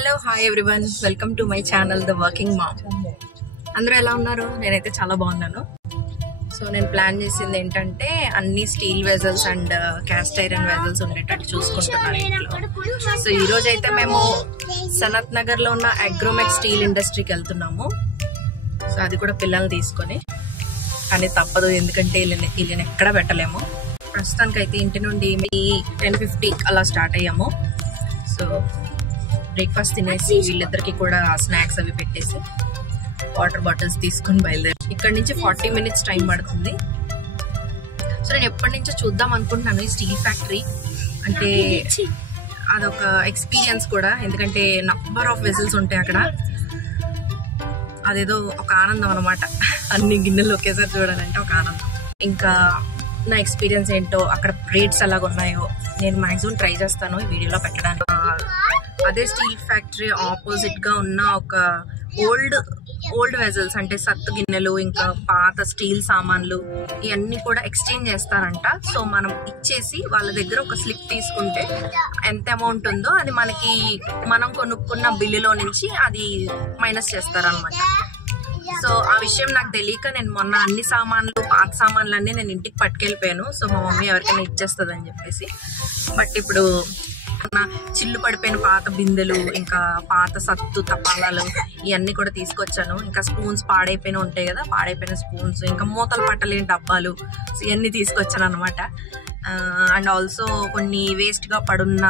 Hello hi everyone, welcome to my channel the working mom. అందరూ ఎలా ఉన్నారు? నేనైతే చాలా బాగున్నాను. సో నేను ప్లాన్ చేసింది ఏంటంటే అన్ని steel vessels and cast iron vessels ఉండేటట్టు చూసుకుంటున్నాను ఇంట్లో. సో ఈ రోజు అయితే మేము సనత్ నగర్ లో ఉన్న అగ్రోమెక్స్ స్టీల్ ఇండస్ట్రీకి వెళ్తున్నాము. సో అది కూడా పిల్లల్ని తీసుకొని, కానీ తప్పదు ఎందుకంటే వీళ్ళని ఎక్కడ పెట్టలేము. ప్రస్తుతానికైతే ఇంటి నుండి 10:50 అలా స్టార్ట్ అయ్యాము. సో బ్రేక్ఫాస్ట్ తినేసి వీళ్ళిద్దరికి కూడా స్నాక్స్ అవి పెట్టేసి వాటర్ బాటిల్స్ తీసుకుని బయలుదేరి ఇక్కడ నుంచి 40 minutes టైం పడుతుంది. సో నేను ఎప్పటి నుంచో చూద్దాం అనుకుంటున్నాను ఈ స్టీల్ ఫ్యాక్టరీ. అంటే అదొక ఎక్స్పీరియన్స్ కూడా, ఎందుకంటే నంబర్ ఆఫ్ వెజల్స్ ఉంటాయి అక్కడ. అదేదో ఒక ఆనందం అనమాట, అన్ని గిన్నెలు ఒకేసారి చూడాలంటే ఒక ఆనందం. ఇంకా నా ఎక్స్పీరియన్స్ ఏంటో, అక్కడ రేట్స్ ఎలాగ ఉన్నాయో నేను మాక్సిమం ట్రై చేస్తాను ఈ వీడియోలో పెట్టడానికి. అదే స్టీల్ ఫ్యాక్టరీ ఆపోజిట్ గా ఉన్న ఒక ఓల్డ్ వెజల్స్, అంటే సత్తు గిన్నెలు, ఇంకా పాత స్టీల్ సామాన్లు ఇవన్నీ కూడా ఎక్స్చేంజ్ చేస్తారంట. సో మనం ఇచ్చేసి వాళ్ళ దగ్గర ఒక స్లిప్ తీసుకుంటే ఎంత అమౌంట్ ఉందో అది మనకి మనం కొనుక్కున్న బిల్లులో నుంచి అది మైనస్ చేస్తారనమాట. సో ఆ విషయం నాకు తెలియక నేను మొన్న అన్ని సామాన్లు, పాత సామాన్లు అన్ని నేను ఇంటికి పట్టుకెళ్ళిపోయాను. సో మా మమ్మీ ఎవరికైనా ఇచ్చేస్తుంది అని చెప్పేసి. బట్ ఇప్పుడు చిల్లు పడిపోయిన పాత బిందెలు, ఇంకా పాత సత్తు తపాలాలు ఇవన్నీ కూడా తీసుకొచ్చాను. ఇంకా స్పూన్స్ పాడైపోయిన ఉంటాయి కదా, పాడైపోయిన స్పూన్స్, ఇంకా మూతలు పట్టలేని డబ్బాలు, ఇవన్నీ తీసుకొచ్చాను అనమాట. అండ్ ఆల్సో కొన్ని వేస్ట్ గా పడున్న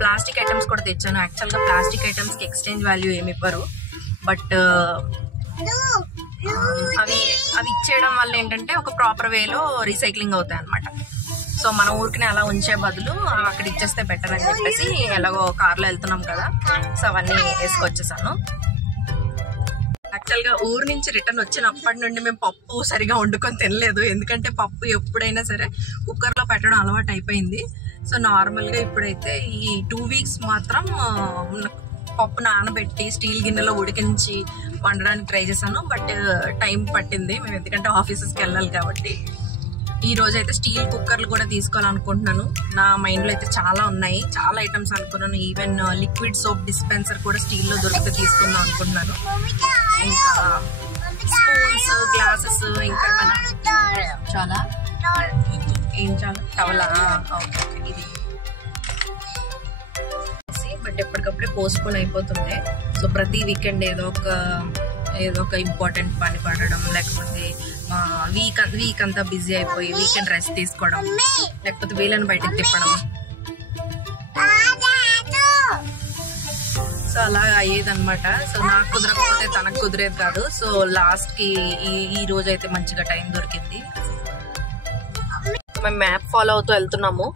ప్లాస్టిక్ ఐటమ్స్ కూడా తెచ్చాను. యాక్చువల్గా ప్లాస్టిక్ ఐటమ్స్ కి ఎక్స్చేంజ్ వాల్యూ ఏమి ఇవ్వరు, బట్ అవి ఇచ్చేయడం వల్ల ఏంటంటే ఒక ప్రాపర్ వేలో రీసైక్లింగ్ అవుతాయి అనమాట. సో మన ఊరికి అలా ఉంచే బదులు అక్కడ ఇచ్చేస్తే బెటర్ అని చెప్పేసి, ఎలాగో కార్లో వెళ్తున్నాం కదా, సో అవన్నీ వేసుకొచ్చేసాను. యాక్చువల్గా ఊరు నుంచి రిటర్న్ వచ్చినప్పటి నుండి మేము పప్పు సరిగా వండుకొని తినలేదు, ఎందుకంటే పప్పు ఎప్పుడైనా సరే కుక్కర్లో పెట్టడం అలవాటు అయిపోయింది. సో నార్మల్గా ఇప్పుడైతే ఈ 2 weeks మాత్రం పప్పు నానబెట్టి స్టీల్ గిన్నెలో ఉడికించి వండడానికి ట్రై చేశాను. బట్ టైం పట్టింది మేము, ఎందుకంటే ఆఫీసెస్కి వెళ్ళాలి కాబట్టి. ఈ రోజు అయితే స్టీల్ కుక్కర్లు కూడా తీసుకోవాలనుకుంటున్నాను. నా మైండ్లో అయితే చాలా ఉన్నాయి, చాలా ఐటమ్స్ అనుకున్నాను. ఈవెన్ లిక్విడ్ సోప్ డిస్పెన్సర్ కూడా స్టీల్లో దొరికితే తీసుకుందాం అనుకుంటున్నాను. ఇంకా స్పూన్స్, గ్లాసెస్, ఇంకా మన చాలా ఏం చాలా టవలా, ఓకే ఇది. బట్ ఎప్పటికప్పుడే పోస్ట్పోన్ అయిపోతుంది. సో ప్రతి వీకెండ్ ఏదో ఒక ఇంపార్టెంట్ పని పడడం, లేకపోతే వీక్ అంతా బిజీ అయిపోయి వీకెండ్ రెస్ట్ తీసుకోవడం, లేకపోతే వీళ్ళని బయటకు తిప్పడం, సో అలా అయ్యేదన్నమాట. సో నాకు కుదరకపోతే తనకు కుదిరేది కాదు. సో లాస్ట్ కి ఈ రోజు అయితే మంచిగా టైం దొరికింది. మేము మ్యాప్ ఫాలో అవుతూ వెళ్తున్నాము.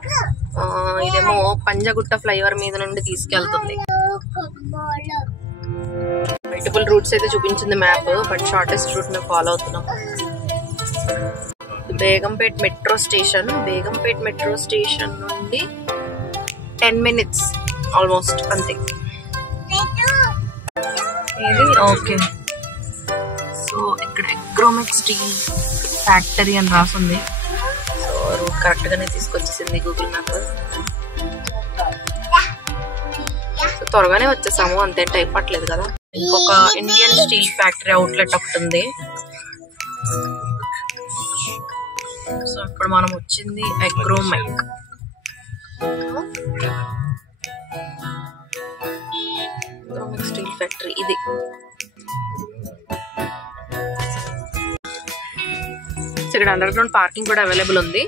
ఇదేమో పంజగుట్ట ఫ్లైఓవర్ మీద నుండి తీసుకెళ్తుంది. మల్టిపుల్ రూట్స్ అయితే చూపించింది మ్యాప్, బట్ షార్టెస్ట్ రూట్ మేము ఫాలో అవుతున్నాం. బేగంపేట్ మెట్రో స్టేషన్ నుండి 10 minutes ఆల్మోస్ట్ అంతే. ఇది ఓకే. సో ఇక్కడ అగ్రోమెక్స్ స్టీల్ ఫ్యాక్టరీ అని రాసింది. సో రూట్ కరెక్ట్ గానే తీసుకొచ్చేసింది గూగుల్ మ్యాప్. సో త్వరగానే వచ్చేసాము, అంతే టైం పట్టలేదు కదా. ఇంకొక ఇండియన్ స్టీల్ ఫ్యాక్టరీ అవుట్లెట్ ఒకటి ఉంది. సో ఇప్పుడు మనం వచ్చింది అగ్రోమెక్. స్టీల్ ఫ్యాక్టరీ ఇది. ఇక్కడ అండర్ గ్రౌండ్ పార్కింగ్ కూడా అవైలబుల్ ఉంది.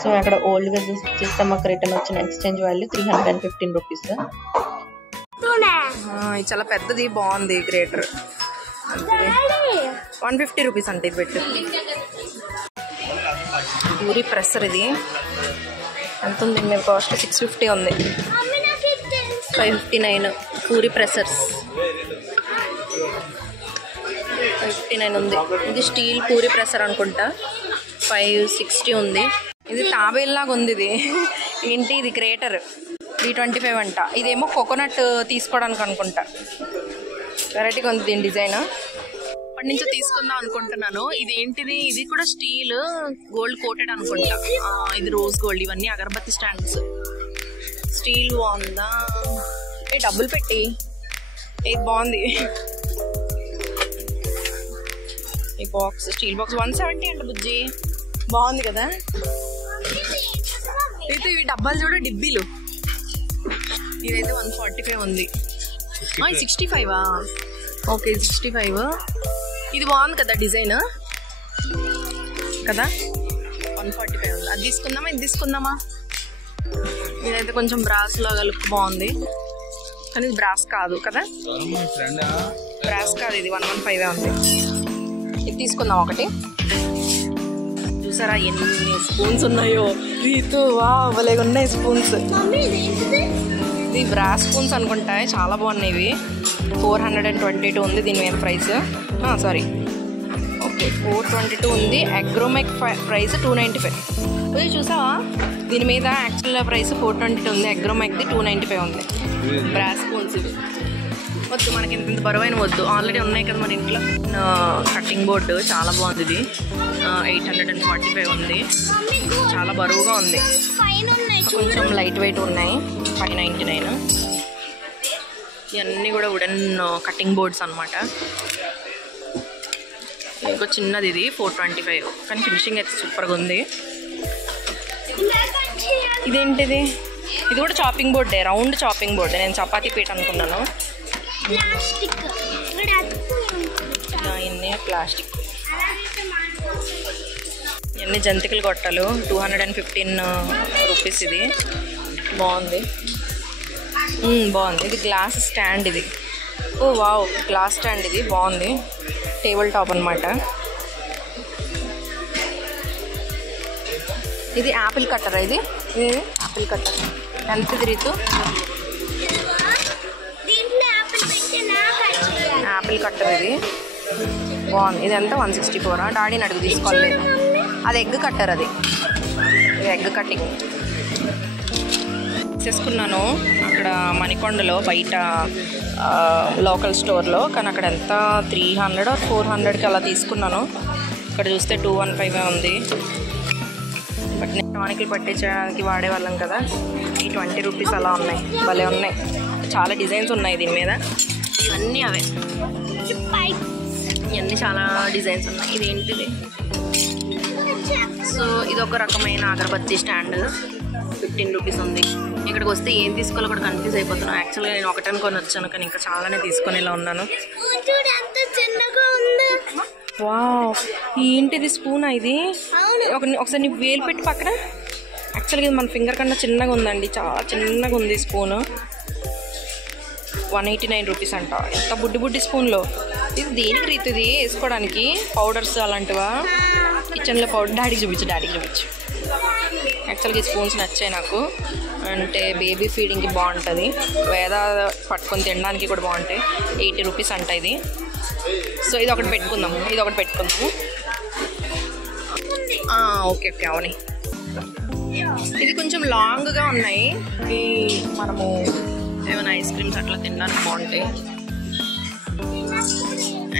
సో అక్కడ ఓల్డ్ వెజల్స్ చేస్తే మాకు రిటర్న్ వచ్చిన ఎక్స్చేంజ్ వాల్యూ 315 rupees. ఇది చాలా పెద్దది, బాగుంది, గ్రేటర్. 150 rupees అంటే ఇది పెట్టు. పూరి ప్రెసర్ ఇది ఎంత ఉంది? మేము కాస్ట్ 650 ఉంది. 559 పూరి ప్రెసర్స్, 559 ఉంది. ఇది స్టీల్ పూరి ప్రెసర్ అనుకుంటా, 560 ఉంది. ఇది తాబేల్లాగా ఉంది. ఇది ఏంటి? ఇది గ్రేటర్ 325 అంట. ఇదేమో కోకోనట్ తీసుకోవడానికి అనుకుంటా. వెరైటీగా ఉంది దీని డిజైన్. ఎప్పటి నుంచో తీసుకుందాం అనుకుంటున్నాను. ఇది ఏంటిది? ఇది కూడా స్టీల్ గోల్డ్ కోటెడ్ అనుకుంటా. ఇది రోజ్ గోల్డ్. ఇవన్నీ అగరబత్తి స్టాండ్స్. స్టీల్ బాగుందా? డబ్బులు పెట్టి ఇది బాగుంది. ఈ బాక్స్ స్టీల్ బాక్స్ 170 అంట బుజ్జి. బాగుంది కదా. అయితే ఇవి డబ్బాలు చూడ డిబ్బీలు. ఇదైతే 145 ఉంది. 65 ఓకే 65. ఇది బాగుంది కదా డిజైన్ కదా. 145 ఉంది. అది తీసుకుందామా ఇది తీసుకుందామా? ఇదైతే కొంచెం బ్రాస్ లాగా లుక్ బాగుంది కానీ ఇది బ్రాస్ కాదు కదా. బ్రాస్ కాదు ఇది. 115 ఉంది. ఇది తీసుకుందాం ఒకటి. చూసారా ఎన్ని స్పూన్స్ ఉన్నాయో. రీతు వా భలేగా ఉన్నాయి స్పూన్స్. ఇది బ్రాస్ స్పూన్స్ అనుకుంటాయి. చాలా బాగున్నాయి ఇవి. 422 ఉంది దీని మీద ప్రైస్. సారీ ఓకే 422 ఉంది. అగ్రోమెక్ ప్రైస్ 295. చూసావా దీని మీద యాక్చువల్ ప్రైస్ 422 ఉంది. అగ్రోమెక్ది 295 ఉంది. బ్రాస్ స్పూన్స్ ఇవి వద్దు మనకి. ఇంత బరువైన వద్దు. ఆల్రెడీ ఉన్నాయి కదా మన ఇంట్లో. కటింగ్ బోర్డు చాలా బాగుంది. ఇది 845 ఉంది. చాలా బరువుగా ఉంది. కొంచెం లైట్ వెయిట్ ఉన్నాయి. 599. ఇవన్నీ కూడా వుడెన్ కటింగ్ బోర్డ్స్ అనమాట. ఇంకో చిన్నది ఇది 425 కానీ ఫినిషింగ్ అయితే సూపర్గా ఉంది. ఇదేంటిది? ఇది కూడా చాపింగ్ బోర్డే. రౌండ్ చాపింగ్ బోర్డే. నేను చపాతీ పీట అనుకున్నాను. ఇవన్నీ ప్లాస్టిక్. ఇవన్నీ జంతికలు గొట్టలు. 215 రూపీస్. ఇది బాగుంది. బాగుంది. ఇది గ్లాస్ స్టాండ్. ఇది ఓ వావ్ గ్లాస్ స్టాండ్. ఇది బాగుంది. టేబుల్ టాప్ అనమాట. ఇది యాపిల్ కట్టర్. ఇది యాపిల్ కట్టర్. ఎంత ఇది రీతు? యాపిల్ కట్టర్ ఇది బాగుంది. ఇది ఎంత 164. డాడీని అడుగు తీసుకోలేదు. అది ఎగ్ కట్టర్. అది ఎగ్ కటింగ్ చేసుకున్నాను అక్కడ మణికొండలో బయట లోకల్ స్టోర్లో. కానీ అక్కడ ఎంత 300 or 400కి అలా తీసుకున్నాను. ఇక్కడ చూస్తే 215 ఉంది. బట్ నేను టానిక్లు పట్టించడానికి వాడేవాళ్ళం కదా. ఈ 20 రూపీస్ అలా ఉన్నాయి. భలే ఉన్నాయి. చాలా డిజైన్స్ ఉన్నాయి దీని మీద. ఇవన్నీ అవే. ఇవన్నీ చాలా డిజైన్స్ ఉన్నాయి. ఇదేంటిది? సో ఇది ఒక రకమైన అగరబత్తి స్టాండ్. 15 రూపీస్ ఉంది. ఇక్కడికి వస్తే ఏం తీసుకోవాలో కూడా కన్ఫ్యూజ్ అయిపోతున్నాను. యాక్చువల్గా నేను ఒకటి అనుకొని వచ్చాను కానీ ఇంకా చాలానే తీసుకునేలా ఉన్నాను. వావ్ ఏంటిది? స్పూన్ ఇది? ఒకసారి నీ వేలు పెట్టి పక్కన. యాక్చువల్గా ఇది మన ఫింగర్ కన్నా చిన్నగా ఉందండి. చాలా చిన్నగా ఉంది స్పూను. 189 రూపీస్ అంట. ఎంత బుడ్డి బుడ్డి స్పూన్లో. ఇది దేనికి రీతి? ఇది వేసుకోవడానికి పౌడర్స్ అలాంటివా? కిచెన్లో పౌడర్. డాడీకి చూపించు. యాక్చువల్గా ఈ స్పూన్స్ నచ్చాయి నాకు. అంటే బేబీ ఫీడింగ్కి బాగుంటుంది. వేద పట్టుకొని తినడానికి కూడా బాగుంటాయి. 80 రూపీస్ అంట ఇది. సో ఇది ఒకటి పెట్టుకుందాము. ఓకే అవునాయి. ఇది కొంచెం లాంగ్గా ఉన్నాయి. ఇవి మనము ఏమైనా ఐస్ క్రీమ్స్ అట్లా తినడానికి బాగుంటాయి.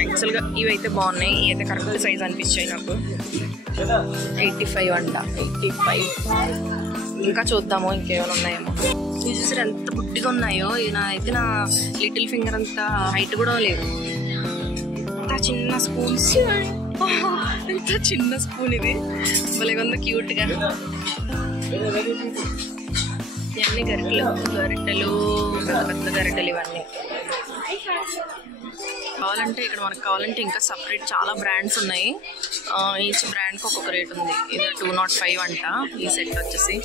యాక్చువల్గా ఇవి అయితే బాగున్నాయి. ఇవి అయితే కరెక్ట్ సైజ్ అనిపించాయి నాకు. 85 అంట. 85. ఇంకా చూద్దాము ఇంకేమైనా ఉన్నాయేమో. ఇవి చూసారు ఎంత బుడ్డిగా ఉన్నాయో. అయితే నా లిటిల్ ఫింగర్ అంత హైట్ కూడా లేదు. ఎంత చిన్న స్పూన్స్. ఎంత చిన్న స్పూన్ ఇది. భలేగా ఉంది క్యూట్గా. ఇవన్నీ గరిటెలు పెద్ద గరిటెలు. ఇవన్నీ కావాలంటే ఇక్కడ మనకు కావాలంటే ఇంకా సపరేట్ చాలా బ్రాండ్స్ ఉన్నాయి. ఈచ్ బ్రాండ్కి ఒక్కొక్క రేట్ ఉంది. ఇది 205 అంట ఈ సెట్ వచ్చేసి.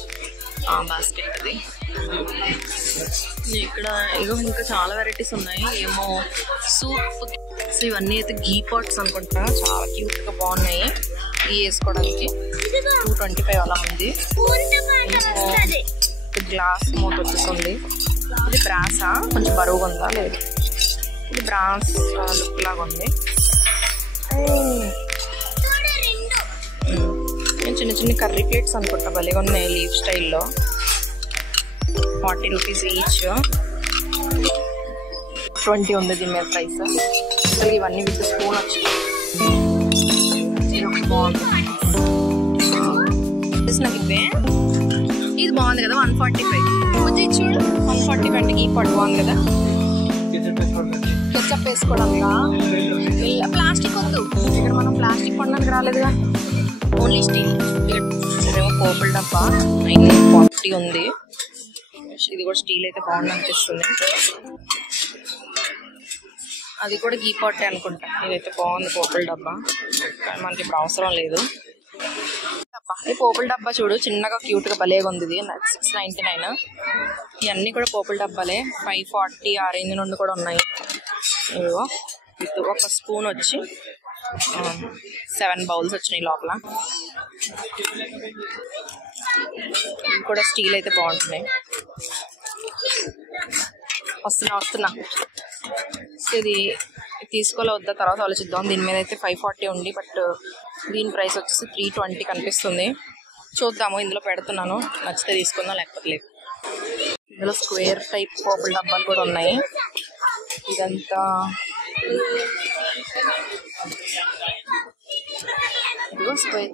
బాస్కెట్ అది. ఇక్కడ ఇగో ఇంకా చాలా వెరైటీస్ ఉన్నాయి. ఏమో సూప్. సో ఇవన్నీ అయితే గీ పాట్స్ అనుకుంటా. చాలా క్యూట్గా బాగున్నాయి. గీ వేసుకోవడానికి 225 అలా ఉంది. గ్లాస్ మూత వచ్చేస్తుంది. ఇది బ్రాసా? కొంచెం బరువుగా ఉందా? లేదు, ఇది బ్రాస్ లుక్ లాగా ఉంది. చిన్న చిన్న కర్రీ ప్లేట్స్ అనుకుంటా. భలేగా ఉన్నాయి లీఫ్ స్టైల్లో. 40 రూపీస్ ఈచ్. 20 ఉంది దీని మీద ప్రైస్. యాక్చువల్గా ఇవన్నీ విత్ స్పూన్ వచ్చి బాగుంది. నాకు ఇవే ఇది బాగుంది కదా 145 కొంచెం చూడు 145 అంటే ఈ పట్టు బాగుంది కదా. కెచప్ వేసుకోవడంగా ప్లాస్టిక్ వద్దు ఇక్కడ మనం ప్లాస్టిక్ కొనడానికి రాలేదుగా ఓన్లీ స్టీల్. ఇక్కడేమో పోపుల డబ్బా 940 ఉంది. ఇది కూడా స్టీల్ అయితే బాగుంది అనిపిస్తుంది. అది కూడా గీ పాటే అనుకుంటా. ఇదైతే బాగుంది పోపుల డబ్బా కానీ మనకి ఇప్పుడు అవసరం లేదు. ఈ పోపుల డబ్బా చూడు చిన్నగా క్యూట్ గా భలేగా ఉంది. ఇది 699. ఇవన్నీ కూడా పోపుల డబ్బాలే 540 ఆ రేంజ్ నుండి కూడా ఉన్నాయి. ఇదిగో విత్ ఒక స్పూన్ వచ్చి 7 బౌల్స్ వచ్చినాయి లోపల. ఇవి కూడా స్టీల్ అయితే బాగుంటున్నాయి. వస్తున్నా సో ఇది తీసుకోలే వద్దా తర్వాత ఆలోచిద్దాం. దీని మీద అయితే 540 ఉంది బట్ దీని ప్రైస్ వచ్చేసి 320 కనిపిస్తుంది. చూద్దాము, ఇందులో పెడుతున్నాను, నచ్చితే తీసుకుందాం లేకపోతే లేదు. ఇందులో స్క్వేర్ టైప్ పోపుల డబ్బాలు కూడా ఉన్నాయి. ఇదంతా ఇదిగో స్క్వేర్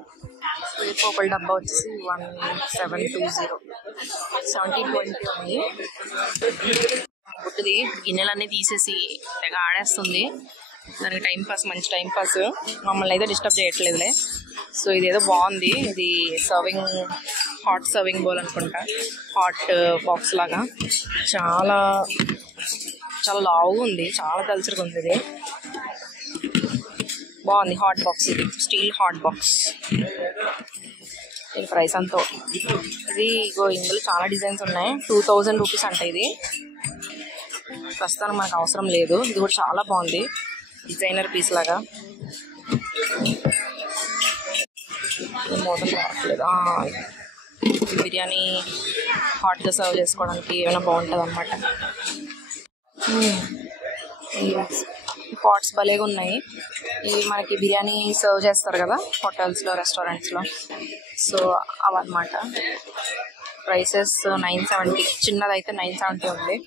పోపుల డబ్బా వచ్చేసి 1720 1720 ఉంది. గుడ్డుది గిన్నెలన్నీ తీసేసి తెగ ఆడేస్తుంది. దానికి టైంపాస్, మంచి టైంపాస్. మమ్మల్ని అయితే డిస్టర్బ్ చేయట్లేదులే. సో ఇదేదో బాగుంది. ఇది హాట్ సర్వింగ్ బౌల్ అనుకుంటా, హాట్ బాక్స్ లాగా. చాలా చాలా లావుగా ఉంది, చాలా దల్చరుగా ఉంది. ఇది బాగుంది. హాట్ బాక్స్, ఇది స్టీల్ హాట్ బాక్స్. దీని ప్రైస్ అంతా ఇది ఇందులో చాలా డిజైన్స్ ఉన్నాయి. 2000 రూపీస్ అంటే ఇది ప్రస్తుతానికి మనకు అవసరం లేదు. ఇది కూడా చాలా బాగుంది, డిజైనర్ పీస్ లాగా. మోడల్ రావట్లేదు. బిర్యానీ హాట్గా సర్వ్ చేసుకోవడానికి ఏమైనా బాగుంటుంది అనమాట. పాట్స్ భలేగా ఉన్నాయి. ఇవి మనకి బిర్యానీ సర్వ్ చేస్తారు కదా హోటల్స్లో, రెస్టారెంట్స్లో. సో అవన్నమాట. ప్రైసెస్ 970. చిన్నదైతే 970 ఉంది.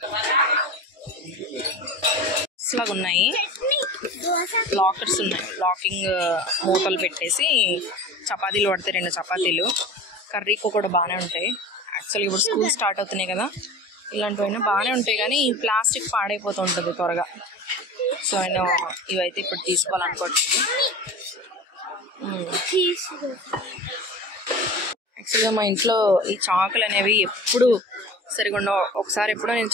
లాగా ఉన్నాయి. లాకర్స్ ఉన్నాయి. లాకింగ్ మూతలు పెట్టేసి చపాతీలు పడితే 2 చపాతీలు. కర్రీకు కూడా బాగానే ఉంటాయి. యాక్చువల్గా ఇప్పుడు స్కూల్ స్టార్ట్ అవుతున్నాయి కదా, ఇలాంటివైనా బాగానే ఉంటాయి కానీ ప్లాస్టిక్ పాడైపోతూ ఉంటుంది త్వరగా. సో నేను ఇవైతే ఇప్పుడు తీసుకోవాలనుకోవట్లేదు. యాక్చువల్గా మా ఇంట్లో ఈ చాకులు అనేవి ఎప్పుడు సరిగా ఉండవు. ఒకసారి ఎప్పుడో నేను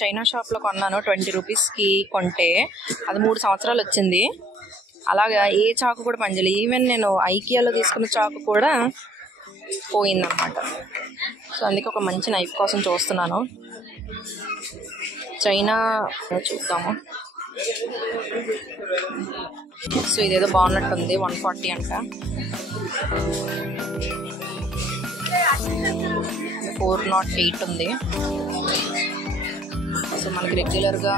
చైనా షాప్లో కొన్నాను. 20 రూపీస్కి కొంటే అది 3 సంవత్సరాలు వచ్చింది. అలాగా ఏ చాకు కూడా పనిచేయలేదు. ఈవెన్ నేను ఐకియాలో తీసుకున్న చాకు కూడా పోయిందన్నమాట. సో అందుకే ఒక మంచి నైఫ్ కోసం చూస్తున్నాను. చైనా చూద్దాము. సో ఇదేదో బాగున్నట్టుంది. 140 అంట. 408 ఉంది. సో మనకి రెగ్యులర్గా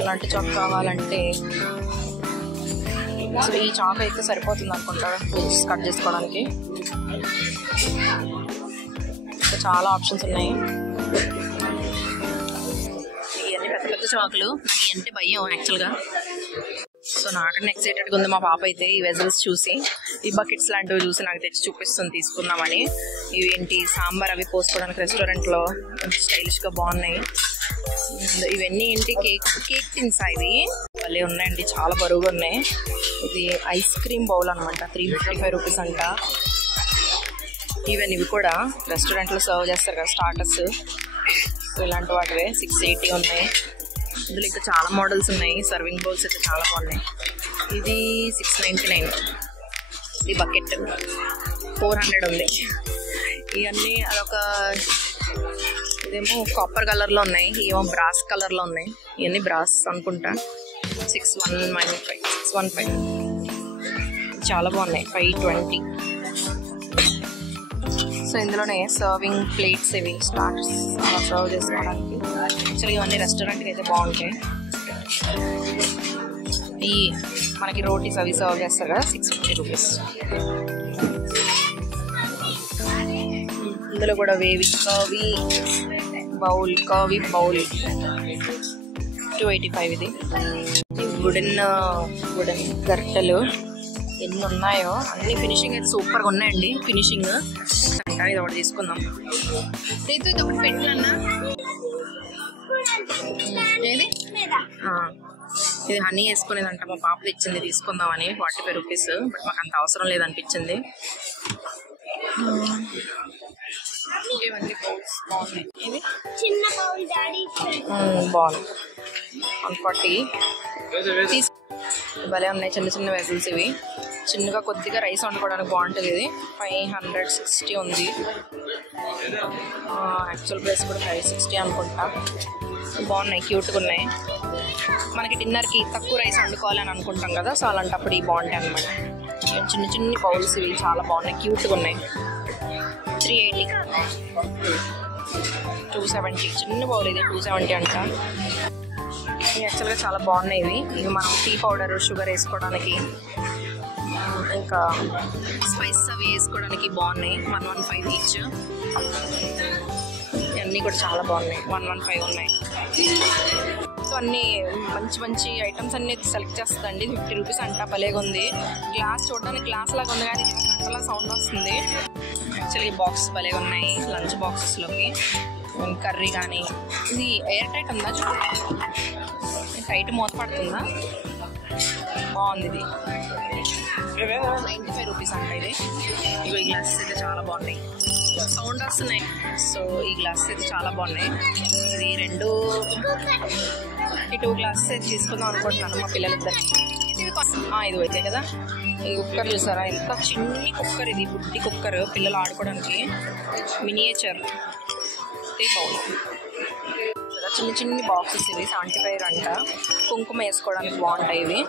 ఇలాంటి చాక్ కావాలంటే సో ఈ చాక్ అయితే సరిపోతుంది అనుకుంటా కట్ చేసుకోవడానికి. సో చాలా ఆప్షన్స్ ఉన్నాయి. ఇవన్నీ పెద్ద పెద్ద చాకులు. ఇవి అంటే భయం యాక్చువల్గా. సో నాకన్నా ఎక్సైటెడ్గా ఉంది మా పాప అయితే ఈ వెజల్స్ చూసి. ఈ బకెట్స్ లాంటివి చూసి నాకు తెచ్చి చూపిస్తుంది తీసుకుందామని. ఇవేంటి సాంబార్ అవి పోసుకోవడానికి రెస్టారెంట్లో స్టైలిష్గా బాగున్నాయి. ఇవన్నీ ఏంటి కేక్ టిన్స్. ఇవి భలే ఉన్నాయండి, చాలా బరువుగా ఉన్నాయి. ఇది ఐస్ క్రీమ్ బౌల్ అనమాట. 355 రూపీస్ అంట. ఈవెన్ ఇవి కూడా రెస్టారెంట్లో సర్వ్ చేస్తారు కదా స్టార్టర్స్. సో ఇలాంటి వాటివే 680 ఉన్నాయి. ఇందులో ఇంకా చాలా మోడల్స్ ఉన్నాయి. సర్వింగ్ బౌల్స్ అయితే చాలా బాగున్నాయి. ఇది 699. ఈ బకెట్ 400 ఉంది. ఇవన్నీ అదొక ఇదేమో కాపర్ కలర్లో ఉన్నాయి, ఏమో బ్రాస్ కలర్లో ఉన్నాయి. ఇవన్నీ బ్రాస్ అనుకుంటా. 615 చాలా బాగున్నాయి. 520. సో ఇందులోనే సర్వింగ్ ప్లేట్స్ ఇవి స్టార్ట్స్ సర్వ్ చేసుకోవడానికి. యాక్చువల్గా ఇవన్నీ రెస్టారెంట్కి అయితే బాగుంటాయి. ఈ మనకి రోటీస్ అవి సర్వ్ చేస్తారు కదా 650 రూపీస్. ఇందులో కూడా కర్వీ బౌల్ 285 ఇది. వుడెన్ గరిటెలు ఎన్ని ఉన్నాయో అన్ని ఫినిషింగ్ అయితే సూపర్గా ఉన్నాయండి. ఫినిషింగ్ ఇది ఒకటి తీసుకుందాం. ఇది ఒకటి పెట్టినా ఏది ఇది హనీ వేసుకునేదంట. మా పాప తెచ్చింది తీసుకుందామని 45 రూపీస్. బట్ మాకు అంత అవసరం లేదనిపించింది. ఇవన్నీ బౌల్స్ బాగున్నాయి. ఇది బాగుంది 140 భలే ఉన్నాయి. చిన్న చిన్న వెజల్స్ ఇవి. చిన్నగా కొద్దిగా రైస్ వండుకోవడానికి బాగుంటుంది. ఇది 560 ఉంది. యాక్చువల్ ప్రైస్ కూడా 560 అనుకుంటా. బాగున్నాయి, క్యూట్గా ఉన్నాయి. మనకి డిన్నర్కి తక్కువ రైస్ వండుకోవాలని అనుకుంటాం కదా, సో అలాంటప్పుడు ఇవి బాగుంటాయి అనమాట. చిన్న చిన్న బౌల్స్ ఇవి చాలా బాగున్నాయి, క్యూట్గా ఉన్నాయి. 380 270 చిన్న బౌల్ ఇది 270 అంట. యాక్చువల్గా చాలా బాగున్నాయి ఇవి. ఇవి మనం టీ పౌడర్ షుగర్ వేసుకోవడానికి ఇంకా స్పైసెస్ అవి వేసుకోవడానికి బాగున్నాయి. 115 ఈచ్. ఇవన్నీ కూడా చాలా బాగున్నాయి. 115 ఉన్నాయి. సో అన్నీ మంచి మంచి ఐటమ్స్ అన్నీ సెలెక్ట్ చేస్తుందండి. 50 రూపీస్ అంట. భలేగా ఉంది. గ్లాస్ చూడడానికి గ్లాస్ లాగా ఉంది కానీ గంటలా సౌండ్ వస్తుంది. యాక్చువల్లీ బాక్స్ భలేగా ఉన్నాయి. లంచ్ బాక్సెస్లోకి కర్రీ కానీ. ఇది ఎయిర్ టైట్ ఉందా చూడండి, టైట్ మూత పడుతుందా? బాగుంది ఇది. 95 రూపీస్ అంట ఇది. ఇగో ఈ గ్లాసెస్ అయితే చాలా బాగున్నాయి, సౌండ్ వస్తున్నాయి. సో ఈ గ్లాసెస్ అయితే చాలా బాగున్నాయి. ఇది ఈ 2 గ్లాసెస్ అయితే తీసుకుందాం అనుకుంటున్నాను మా పిల్లలిద్దరికి. ఇది అయితే కదా. ఈ కుక్కర్ చూసారా, ఎంత చిన్ని కుక్కర్ ఇది. బుడ్డి కుక్కర్ పిల్లలు ఆడుకోవడానికి. Miniature bowl. చిన్న చిన్ని బాక్సెస్ ఇవి 75 అంట. కుంకుమ వేసుకోవడానికి బాగుంటాయి ఇవి.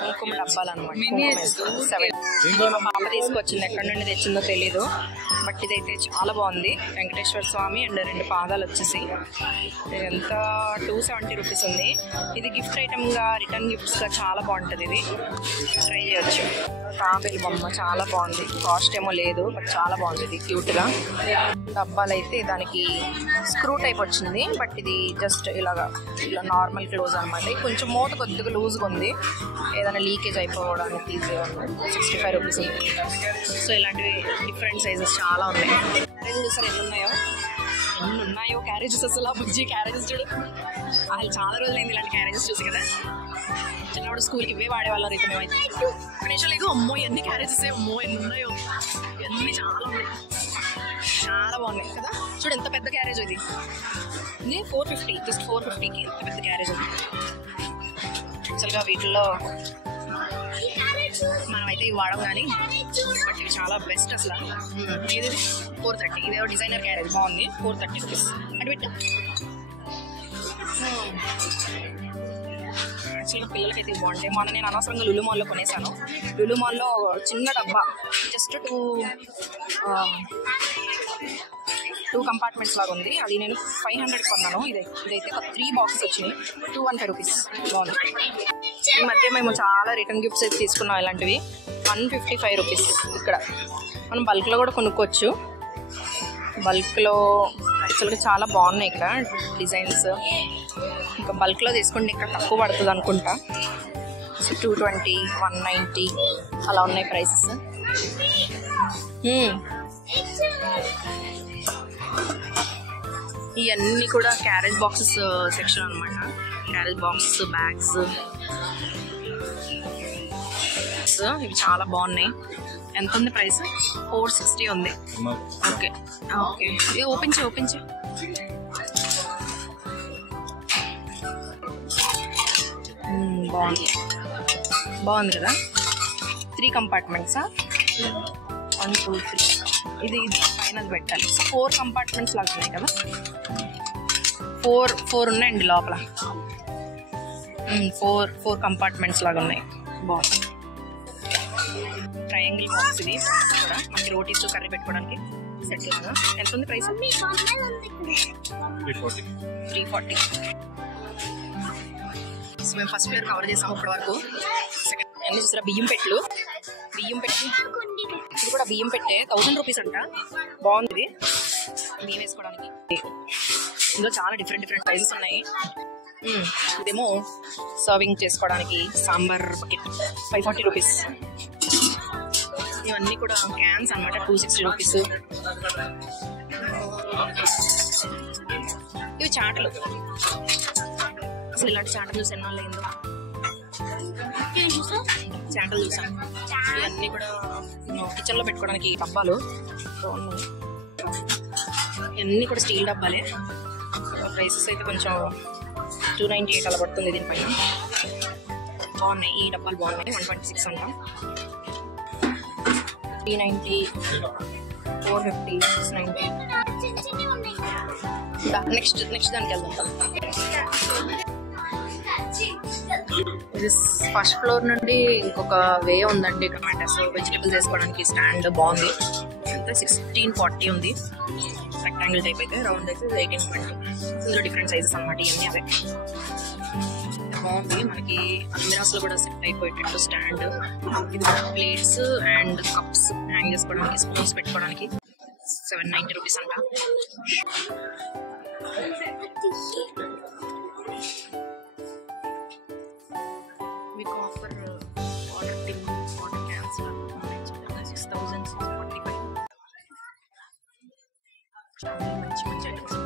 కుంకుమ డబ్బాలు అనమాట. మా పాప తీసుకొచ్చింది, ఎక్కడి నుండి తెచ్చిందో తెలీదు. బట్ ఇదైతే చాలా బాగుంది. వెంకటేశ్వర స్వామి అండ్ 2 పాదాలు వచ్చేసి. ఎంత 270 రూపీస్ ఉంది. ఇది గిఫ్ట్ ఐటమ్గా, రిటర్న్ గిఫ్ట్స్గా చాలా బాగుంటుంది. ఇది ట్రై చేయొచ్చు. తాబేలు బొమ్మ చాలా బాగుంది. కాస్ట్ ఏమో లేదు, బట్ చాలా బాగుంది. ఇది క్యూట్గా. డబ్బాలు అయితే దానికి స్క్రూ టైప్ వచ్చింది, బట్ ఇది జస్ట్ ఇలా నార్మల్ క్లోజ్ అనమాట. కొంచెం మూత కొద్దిగా లూజ్గా ఉంది, ఏదైనా లీకేజ్ అయిపోవడానికి ఈజీగా ఉంది. 65 రూపీస్ ఉంది. సో ఇలాంటివి డిఫరెంట్ సైజెస్ చాలా ఉన్నాయి. క్యారేజెస్ చూసారు ఎన్ని ఉన్నాయో క్యారేజెస్. అసలు ఆ బుజ్జి క్యారేజెస్ చూడు. అసలు చాలా రోజులైంది ఇలాంటి క్యారేజెస్ చూసి కదా. చిన్నప్పుడు స్కూల్కి ఇవే వాడేవాళ్ళం. రేపు మేమైతే గణేషాలు అమ్మో ఎన్ని క్యారేజెస్, అమ్మో ఎన్ని ఉన్నాయో, ఎన్ని చాలా ఉన్నాయి. చాలా బాగున్నాయి కదా. చూడు ఎంత పెద్ద క్యారేజ్ ఇది. 450, జస్ట్ 450కి ఎంత పెద్ద క్యారేజ్ ఉంది. యాక్చువల్గా వీటిల్లో మనమైతే ఇవి వాడడం కానీ, బట్ ఇవి చాలా బెస్ట్ అసలు. ఇది 430. ఇదేదో డిజైనర్ క్యారేజ్ బాగుంది. 430 రూపీస్. అటు పెట్టు. యాక్చువల్గా పిల్లలకైతే ఇవి బాగుంటాయి. మొన్న నేను అనవసరంగా లులు మాల్లో కొనేసాను. లులు మాల్లో చిన్న డబ్బా జస్ట్ 2 కంపార్ట్మెంట్స్ లాగా ఉంది. అది నేను 500 కొన్నాను. ఇదైతే ఒక 3 బాక్సెస్ వచ్చినాయి. 215 రూపీస్. బాగుంది. ఈ మధ్య మేము చాలా రిటర్న్ గిఫ్ట్స్ అయితే తీసుకున్నాం. ఇలాంటివి 155 రూపీస్. ఇక్కడ మనం బల్క్లో కూడా కొనుక్కోవచ్చు. బల్క్లో యాక్చువల్గా చాలా బాగున్నాయి ఇక్కడ డిజైన్స్. ఇంకా బల్క్లో తీసుకుంటే ఇక్కడ తక్కువ పడుతుంది అనుకుంటా. సో 220, 190 అలా ఉన్నాయి ప్రైసెస్. ఇవన్నీ కూడా క్యారేజ్ బాక్సెస్ సెక్షన్ అనమాట. క్యారేజ్ బాక్సెస్, బ్యాగ్స్ ఇవి చాలా బాగున్నాయి. ఎంత ఉంది ప్రైస్? 460 ఉంది. Okay okay. ఇది ఓపెన్ చేయి. బాగుంది కదా. 3 కంపార్ట్మెంట్సా? 1, 2, 3. ఇది పైన పెట్టాలి. 4 కంపార్ట్మెంట్స్ లాగా ఉన్నాయి కదా. 4 ఉన్నాయండి లోపల. 4 కంపార్ట్మెంట్స్ లాగా ఉన్నాయి. బాగుంది. ట్రయాంగిల్ బాక్స్ ఇది కూడా మనకి రోటీస్ కర్రీ పెట్టుకోవడానికి సెట్ లాగా. ఎంత ఉంది ప్రైస్? 340. సో మేము ఫస్ట్ ఫ్లోర్ కవర్ చేసాము ఇప్పటి వరకు. సెకండ్ అన్ని చూసారా, బియ్యం పెట్లు ఇది కూడా బియ్యం పెట్టే 1000 రూపీస్ అంట. బాగుంది బియ్యం వేసుకోవడానికి. ఇందులో చాలా డిఫరెంట్ సైజెస్ ఉన్నాయి. ఇదేమో సర్వింగ్ చేసుకోవడానికి సాంబార్ బకెట్ 540 రూపీస్. ఇవన్నీ కూడా క్యాన్స్ అన్నమాట 260 రూపీస్. ఇవి చాటలు. అసలు ఇలాంటి చాటలు చూసి ఎన్నో లేదో చాటలు చూసాను. ఇవన్నీ కూడా కిచెన్ లో పెట్టుకోవడానికి డబ్బాలు బాగున్నాయి. ఇవన్నీ కూడా స్టీల్ డబ్బాలే. ప్రైసెస్ అయితే కొంచెం 298 అలా పడుతుంది దీనిపైన. బాగున్నాయి ఈ డబ్బాలు బాగున్నాయి. 126 అంట. 390, 450, 690. నెక్స్ట్ దానికి వెళ్దాం. ఇది ఫస్ట్ ఫ్లోర్ నుండి ఇంకొక వే ఉందండి. టమాటాస్ వెజిటేబుల్స్ వేసుకోవడానికి స్టాండ్ బాగుంది. అంతా 1640 ఉంది. రెక్టాంగిల్ టైప్ అయితే, రౌండ్ అయితే 1820. ఇందులో డిఫరెంట్ సైజెస్ అన్నమాట. ఇవన్నీ అవే బాగుంది. మనకి అల్మిరాస్ లో కూడా సెట్ అయిపోయేటట్టు స్టాండ్. ఇది ప్లేట్స్ అండ్ కప్స్ హ్యాంగ్ చేసుకోవడానికి, స్పూన్స్ పెట్టుకోవడానికి 790 రూపీస్ అంట. మీకు offer water tin, water cans 6645. మంచి ఐటమ్స్.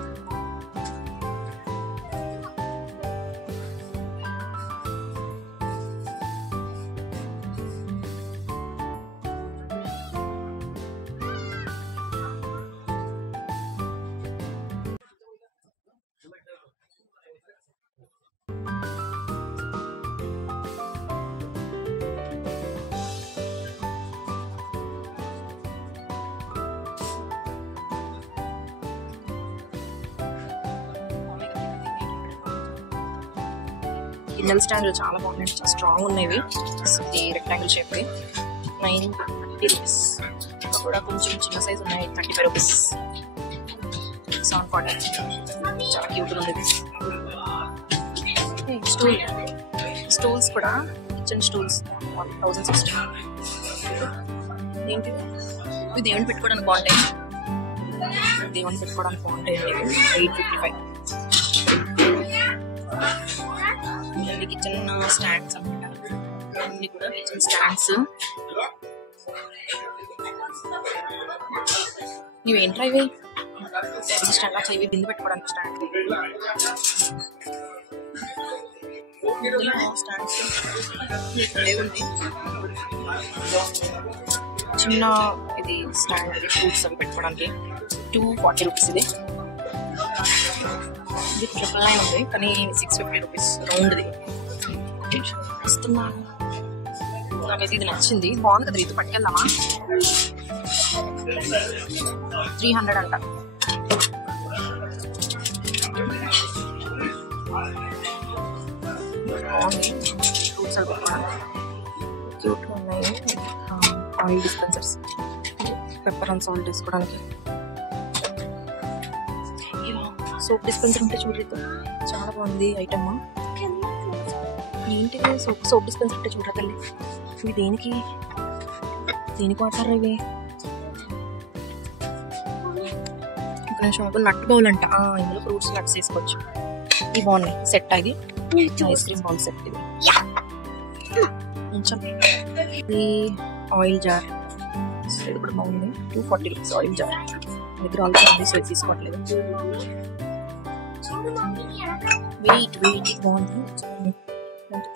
గిన్నెల స్టాండ్లు చాలా బాగున్నాయి. చాలా స్ట్రాంగ్ ఉన్నాయి. ఈ రెక్టాంగిల్ షేప్ 930 రూపీస్. కూడా కొంచెం చిన్న సైజ్ ఉన్నాయి. 35 రూపీస్. 740. చాలా క్యూట్గా ఉంది. స్టూల్స్ కూడా కిచెన్ స్టూల్స్ 1060. ఏంటి ఇవి దేవుని పెట్టుకోవడానికి బాగుంటాయి. 855. కిచెన్ స్టాండ్స్ అన్నమాట. అన్ని కూడా కిచెన్ స్టాండ్స్. ఇవేంట్రా ఇవి? స్టాండ్ అసలు ఇవి బిందు పెట్టుకోవడానికి స్టాండ్. స్టాండ్స్ ఉంది. చిన్న ఇది స్టాండ్, ఫ్రూట్స్ అవి పెట్టుకోవడానికి 240 రూపీస్. ఇది 999 ఉంది కానీ 650 రూపీస్ రౌండ్ది. వస్తున్నాను. నాకైతే ఇది నచ్చింది. బాగుంది కదా. ఇది పట్టుకెళ్దామా? 300 అంట. బాగుంది. ఫ్రూట్స్ అవి క్యూట్గా ఉన్నాయి. Oil dispensers, pepper and salt వేసుకోవడానికి. సోప్ డిస్పెన్సర్ ఉంటే చూడలేదు. చాలా బాగుంది ఐటమ్. ఏంటిది? సోప్ డిస్పెన్సర్ ఉంటే చూడరా తల్లి. ఇవి దేనికి వాడతారా ఇవి? ఇక్కడ షాపు నట్ బౌల్ అంట. ఇందులో ఫ్రూట్స్ నట్స్ వేసుకోవచ్చు. ఇవి బాగున్నాయి. సెట్ ఇది ఐస్ క్రీమ్ బౌల్ సెట్. ఇది ఇది ఆయిల్ జార్. ఇది కూడా బాగుంది. 240 రూపీస్ ఆయిల్ జార్. దగ్గర ఆల్రెడీ తీసుకోవట్లేదు. వెయిట్ బాగుంది.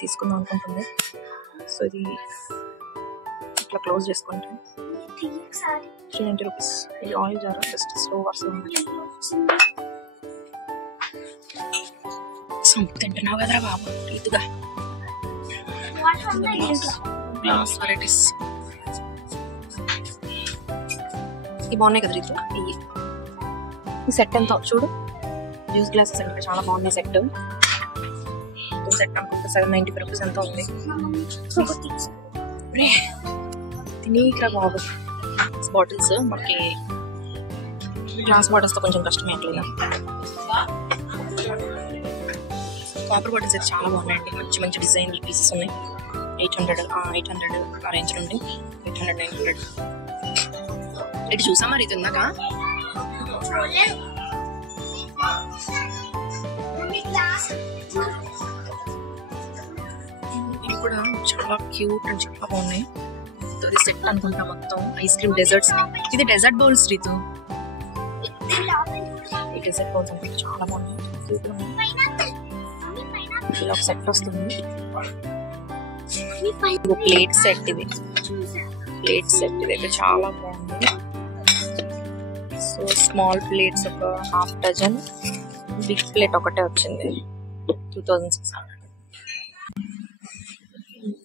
తీసుకుందాం అనుకుంటుంది. సో ఇది ఇట్లా క్లోజ్ చేసుకుంటే 390 రూపీస్. ఇది oil jar. Just slow version తింటున్నావు కదరా బాబు. రీతుగా గ్లాస్ వెరైటీస్ ఇవి బాగున్నాయి కదా రీతు. ఈ సెట్ ఎంత చూడు. జ్యూస్ గ్లాసెస్ అంటే చాలా బాగున్నాయి. సెట్ అనుకుంటే 790 రూపీస్ ఎంత ఉంది. తినేకరా బాబు. బాటిల్స్ మనకి గ్లాస్ బాటిల్స్ తో కొంచెం కష్టమే. అట్లా కాపర్ బాటిల్స్ అయితే చాలా బాగున్నాయండి. మంచి డిజైన్ పీసెస్ ఉన్నాయి. 800 ఆ రేంజ్ నుండి 800, 900 ఇటు చూసా మరి ఇది ఇందాక ఇవి కూడా చాలా క్యూట్ అండ్ చాలా బాగున్నాయి. సెట్ అనుకుంటా మొత్తం ఐస్ క్రీమ్ డెజర్ట్స్. ఇది డెజర్ట్ బౌల్స్ రీతు. ఈ డెజర్ట్ బౌల్స్ అంటే చాలా బాగున్నాయి. ఇలా ఒక సెట్ వస్తుంది. ప్లేట్ సెట్ ఇది. ప్లేట్ సెట్ ఇదైతే చాలా బాగుంది. సో స్మాల్ ప్లేట్స్ ఒక హాఫ్ డజన్, బిగ్ ప్లేట్ ఒకటే వచ్చింది. 2600,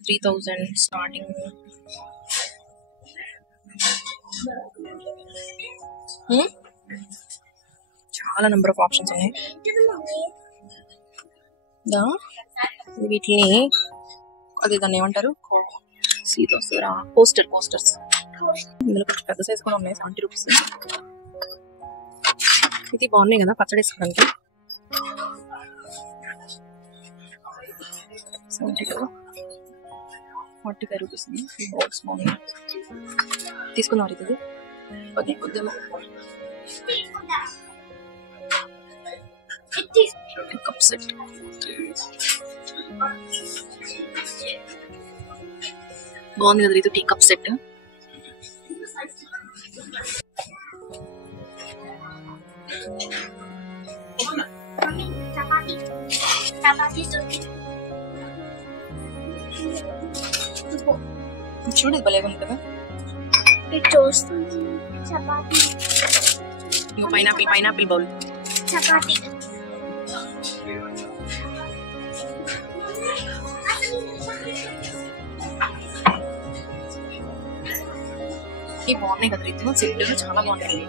3000 స్టార్టింగ్. చాలా నెంబర్ ఆఫ్ ఆప్షన్స్ ఉన్నాయి. వీటిని అది దాన్ని ఏమంటారు, పోస్టర్స్. ఇందులో కొంచెం పెద్ద సైజ్ కూడా ఉన్నాయి, 70 రూపీస్. ఇది బాగున్నాయి కదా పచ్చడి వేసుకోవడానికి. 45 రూపీస్. బౌల్స్ బాగున్నాయి, తీసుకుందాం. ఇది కొద్దిగా కప్ సెట్. బాగుంది కదా ఇది టీ కప్ సెట్. చూడు భలే ఉంది కదా. ఇంకో పైనాపిల్ బౌల్. చపాతీ బాగున్నాయి కదా రీతి. సెట్ చాలా బాగున్నాయి.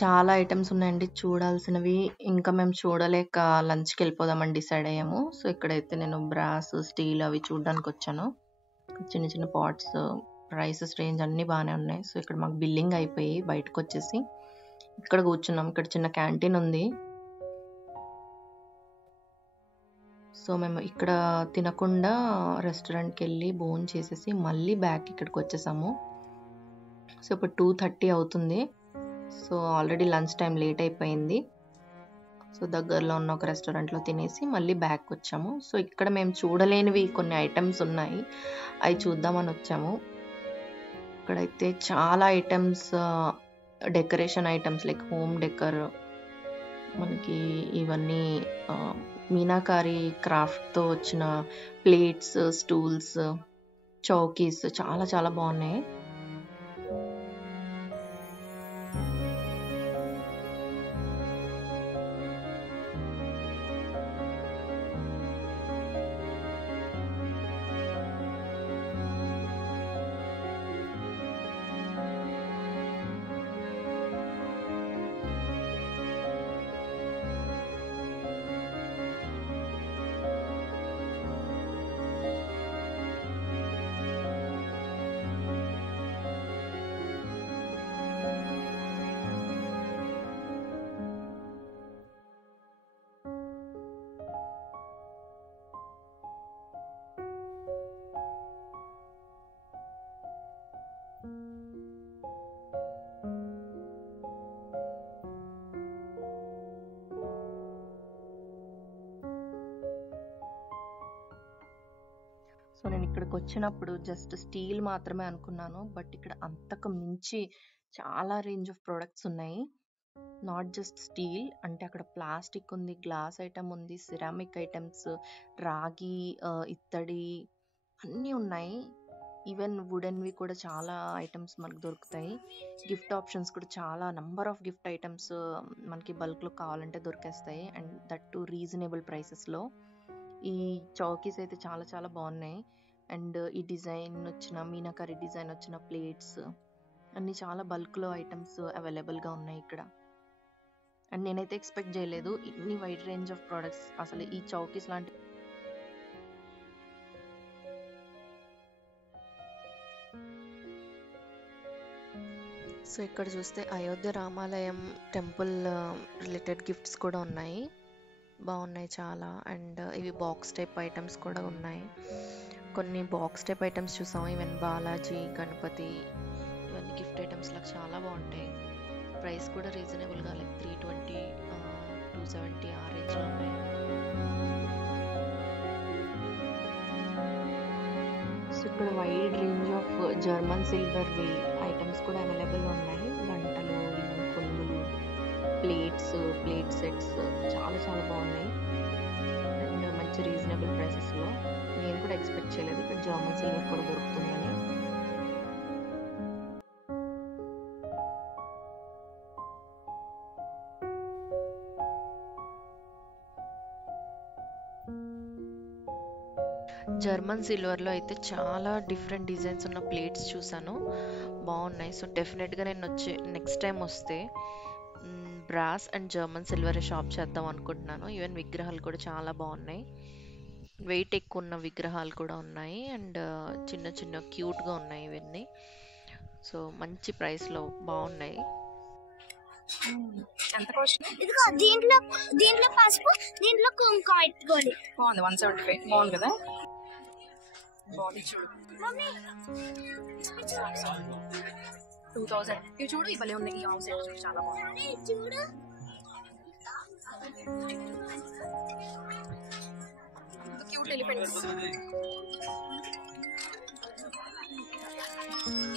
చాలా ఐటమ్స్ ఉన్నాయండి చూడాల్సినవి. ఇంకా మేము చూడలేక లంచ్కి వెళ్ళిపోదామని డిసైడ్ అయ్యాము. సో ఇక్కడైతే నేను బ్రాస్, స్టీల్ అవి చూడడానికి వచ్చాను. చిన్న చిన్న పాట్స్, ప్రైసెస్ రేంజ్ అన్నీ బాగానే ఉన్నాయి. సో ఇక్కడ మాకు బిల్లింగ్ అయిపోయి బయటకు వచ్చేసి ఇక్కడ కూర్చున్నాం. ఇక్కడ చిన్న క్యాంటీన్ ఉంది. సో మేము ఇక్కడ తినకుండా రెస్టారెంట్కి వెళ్ళి భోజనం చేసేసి మళ్ళీ బ్యాక్ ఇక్కడికి వచ్చేసాము. సో ఇప్పుడు 2:30 అవుతుంది. So already lunch time late అయిపోయింది. సో దగ్గరలో ఉన్న ఒక రెస్టారెంట్లో తినేసి మళ్ళీ బ్యాక్ వచ్చాము. సో ఇక్కడ మేము చూడలేనివి కొన్ని ఐటమ్స్ ఉన్నాయి, అవి చూద్దామని వచ్చాము. ఇక్కడైతే చాలా items, decoration items like home decor, మనకి ఇవన్నీ మీనాకారి క్రాఫ్ట్తో వచ్చిన ప్లేట్స్, స్టూల్స్, చౌకీస్ చాలా చాలా బాగున్నాయి. సో నేను ఇక్కడికి వచ్చినప్పుడు జస్ట్ స్టీల్ మాత్రమే అనుకున్నాను, బట్ ఇక్కడ అంతకు మించి చాలా రేంజ్ ఆఫ్ ప్రొడక్ట్స్ ఉన్నాయి. నాట్ జస్ట్ స్టీల్, అంటే అక్కడ ప్లాస్టిక్ ఉంది, గ్లాస్ ఐటమ్ ఉంది, సిరామిక్ ఐటమ్స్, రాగి, ఇత్తడి అన్నీ ఉన్నాయి. ఈవెన్ వుడెన్వి కూడా చాలా ఐటమ్స్ మనకు దొరుకుతాయి. గిఫ్ట్ ఆప్షన్స్ కూడా చాలా నంబర్ ఆఫ్ గిఫ్ట్ ఐటమ్స్ మనకి బల్క్లో కావాలంటే దొరికేస్తాయి, అండ్ దట్ టు రీజనబుల్ ప్రైసెస్లో. ఈ చౌకీస్ అయితే చాలా చాలా బాగున్నాయి. అండ్ ఈ డిజైన్ వచ్చిన మీనాకరీ డిజైన్ వచ్చిన ప్లేట్స్, అన్ని చాలా బల్క్లో ఐటమ్స్ అవైలబుల్గా ఉన్నాయి ఇక్కడ. అండ్ నేనైతే ఎక్స్పెక్ట్ చేయలేదు ఇన్ని వైడ్ రేంజ్ ఆఫ్ ప్రోడక్ట్స్. అసలు ఈ చౌకీస్ లాంటి సో ఇక్కడ చూస్తే అయోధ్య రామాలయం టెంపుల్ రిలేటెడ్ గిఫ్ట్స్ కూడా ఉన్నాయి, బాగున్నాయి చాలా. అండ్ ఇవి బాక్స్ టైప్ ఐటమ్స్ కూడా ఉన్నాయి. కొన్ని బాక్స్ టైప్ ఐటమ్స్ చూసాము, ఈవెన్ బాలాజీ, గణపతి, ఇవన్నీ గిఫ్ట్ ఐటమ్స్ లాగా చాలా బాగుంటాయి. ప్రైస్ కూడా రీజనబుల్గా లైక్ 320, 270 ఆ రేంజ్లో ఉన్నాయి. సో ఇక్కడ వైడ్ రేంజ్ ఆఫ్ జర్మన్ సిల్వర్వి ఐటమ్స్ కూడా అవైలబుల్ ఉన్నాయి. గంటలు, ఈవెన్ కుందులు, ప్లేట్స్, ప్లేట్ సెట్స్ చాలా చాలా బాగున్నాయి అండ్ మంచి రీజనబుల్ ప్రైసెస్లో. నేను కూడా ఎక్స్పెక్ట్ చేయలేదు ఇక్కడ జర్మన్ సిల్వర్ కూడా దొరుకుతుందని. జర్మన్ సిల్వర్లో అయితే చాలా డిఫరెంట్ డిజైన్స్ ఉన్న ప్లేట్స్ చూసాను, బాగున్నాయి. సో డెఫినెట్గా నేను నెక్స్ట్ టైం వస్తే brass and German silver shop చేద్దాం అనుకుంటున్నాను. ఈవెన్ విగ్రహాలు కూడా చాలా బాగున్నాయి, వెయిట్ ఎక్కువ ఉన్న విగ్రహాలు కూడా ఉన్నాయి అండ్ చిన్న చిన్న క్యూట్గా ఉన్నాయి ఇవన్నీ. సో మంచి ప్రైస్లో బాగున్నాయి. ఎంత కాస్ట్? ఇదిగో దీంట్లో పసుపు, దీంట్లో కుంకుమ పెట్టుకోవాలి. బాగుంది, 175. బాగుంది కదా, బాగుంది చూడు. 2000. ఇవి చూడు, ఈ భలే ఉన్నాయి. ఈ హౌస్ చూడు, చాలా బాగుంది చూడు. Cute elephants.